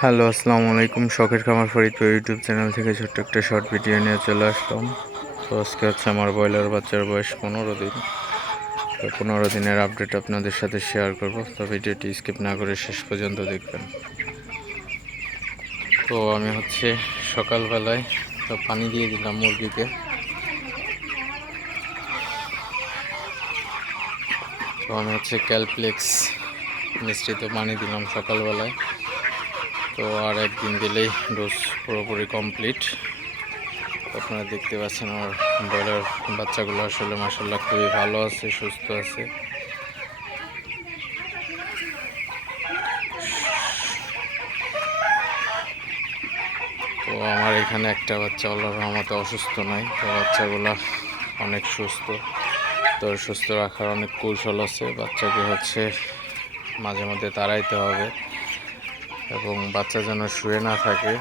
Hello, আসসালামু আলাইকুম। শখের খামার ফরিদপুর ইউটিউব চ্যানেল থেকে ছোট্ট একটা শর্ট ভিডিও নিয়ে চলে আসলাম। তো আজকে হচ্ছে আমার ব্রয়লার বাচ্চার বয়স পনেরো দিন। তো পনেরো দিনের আপডেট আপনাদের সাথে শেয়ার করব। তো ভিডিওটি স্কিপ না করে শেষ পর্যন্ত দেখবেন। তো আমি হচ্ছে সকালবেলায় তো পানি দিয়ে দিলাম মুরগিকে। তো আমি হচ্ছে ক্যালপ্লেক্স মিষ্টিতে পানি দিলাম সকালবেলায়। তো আর একদিন দিলেই ডোজ পুরোপুরি কমপ্লিট আপনারা দেখতে পাচ্ছেন আমার ব্রয়লার বাচ্চাগুলো আসলে মাসাল্লাহ খুবই ভালো আছে, সুস্থ আছে। তো আমার এখানে একটা বাচ্চা আল্লাহর রহমতে অসুস্থ নয় তো বাচ্চাগুলো অনেক সুস্থ। তো সুস্থ রাখার অনেক কৌশল আছে। বাচ্চাকে হচ্ছে মাঝে মধ্যে তাড়াইতে হবে। এবং বাচ্চা যেন শুয়ে না থাকে,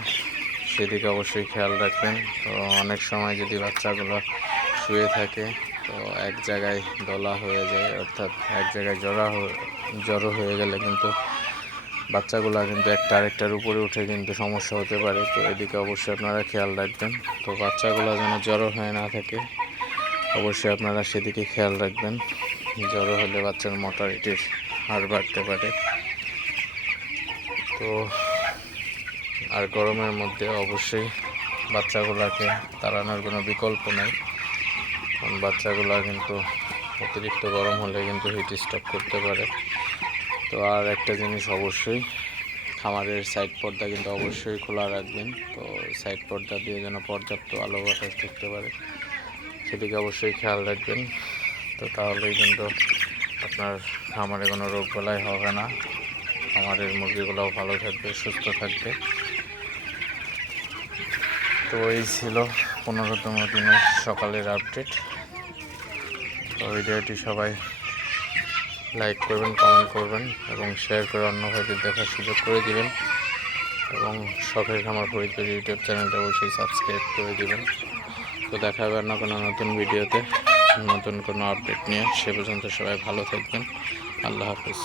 সেদিকে অবশ্যই খেয়াল রাখবেন। তো অনেক সময় যদি বাচ্চাগুলো শুয়ে থাকে, তো এক জায়গায় দলা হয়ে যায়, অর্থাৎ এক জায়গায় জড়া জড়ো হয়ে গেলে কিন্তু বাচ্চাগুলো কিন্তু একটা আরেকটার উপরে উঠে কিন্তু সমস্যা হতে পারে। তো এদিকে অবশ্যই আপনারা খেয়াল রাখবেন। তো বাচ্চাগুলো যেন জড়ো হয়ে না থাকে, অবশ্যই আপনারা সেদিকে খেয়াল রাখবেন। জড়ো হলে বাচ্চার মর্টালিটির হার বাড়তে পারে। তো আর গরমের মধ্যে অবশ্যই বাচ্চাগুলোকে তাড়ানোর কোনো বিকল্প নেই। কারণ বাচ্চাগুলো কিন্তু অতিরিক্ত গরম হলে কিন্তু হিট স্টক করতে পারে। তো আর একটা জিনিস অবশ্যই, খামারের সাইড পর্দা কিন্তু অবশ্যই খোলা রাখবেন। তো সাইড পর্দা দিয়ে যেন পর্যাপ্ত আলো বাতাস ঢুকতে পারে, সেদিকে অবশ্যই খেয়াল রাখবেন। তো তাহলেই কিন্তু আপনার খামারে কোনো রোগ বলাই হবে না। খামারের মুরগিগুলোও ভালো থাকবে, সুস্থ থাকবে। তো এই ছিল পনেরোতম দিনের সকালের আপডেট তো ভিডিওটি সবাই লাইক করবেন কমেন্ট করবেন এবং শেয়ার করে অন্য ভাইদের দেখার সুযোগ করে দিবেন। এবং শখের খামার ফরিদপুর ইউটিউব চ্যানেলটা অবশ্যই সাবস্ক্রাইব করে দিবেন। তো দেখা হবে অন্য কোনো নতুন ভিডিওতে, নতুন কোনো আপডেট নিয়ে। সে পর্যন্ত সবাই ভালো থাকবেন। আল্লাহ হাফিজ।